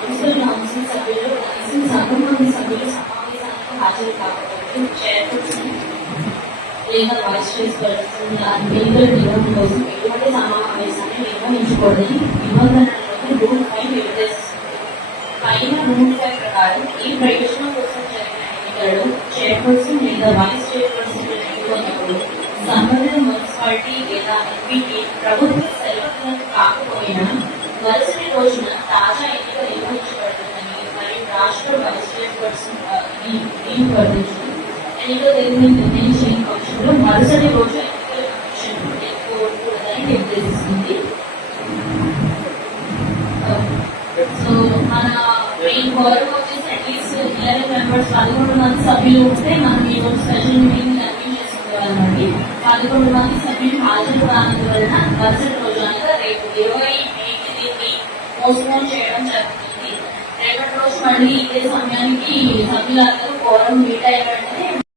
Municipal council సభ్యులు కనీసం సగం మంది సభ్యులు సమావేశానికి హాజరు కాకపోతే చైర్పర్సన్ లేదా వైస్ చైర్పర్సన్ ఎన్నికల నియమం కోసం ఎటువంటి సమావేశాన్ని నిర్వహించకూడదని నిబంధనలోని రూల్ 5 నిర్దేశిస్తుంది. పైన రూల్ 5 ప్రకారం ఈ ప్రయోజనం కోసం జరిగిన ఎన్నికలలో చైర్పర్సన్ లేదా వైస్ చైర్పర్సన్ ఎన్నికైనప్పుడు సంబంధిత మున్సిపాలిటీ లేదా ఎంపీకి ప్రభుత్వ సెలవు కాకపోయినా మరుసటి రోజున తాజా ఎన్నిక నిర్వహించబడుతుందని మరియు రాష్ట్ర వైస్ చైర్పర్సన్ ఎన్నికల నిర్ణయించిన పక్షంలో మరుసటి రోజు ఎన్నికల కమిషన్ కోరకూడదని నిర్దేశిస్తుంది. సో మన మెయిన్ గౌరవం వచ్చేసి అట్లీస్ట్ 11 మెంబర్స్ 11 మంది సభ్యులు ఉంటే మనం ఈ రోజు స్పెషల్ మీటింగ్ కన్వీన్ చేసుకుంటామండి. 11 మంది సభ్యులు హాజరు కానందువలన మరుసటి రోజు అనగా రేపు 20 మేకి దీన్ని పోస్ట్పోన్ చేయడం జరుగుతుంది. రేపటి రోజు మళ్ళీ ఇదే సమయానికి సభ్యులందరూ కోరం మీట్ అయ్యే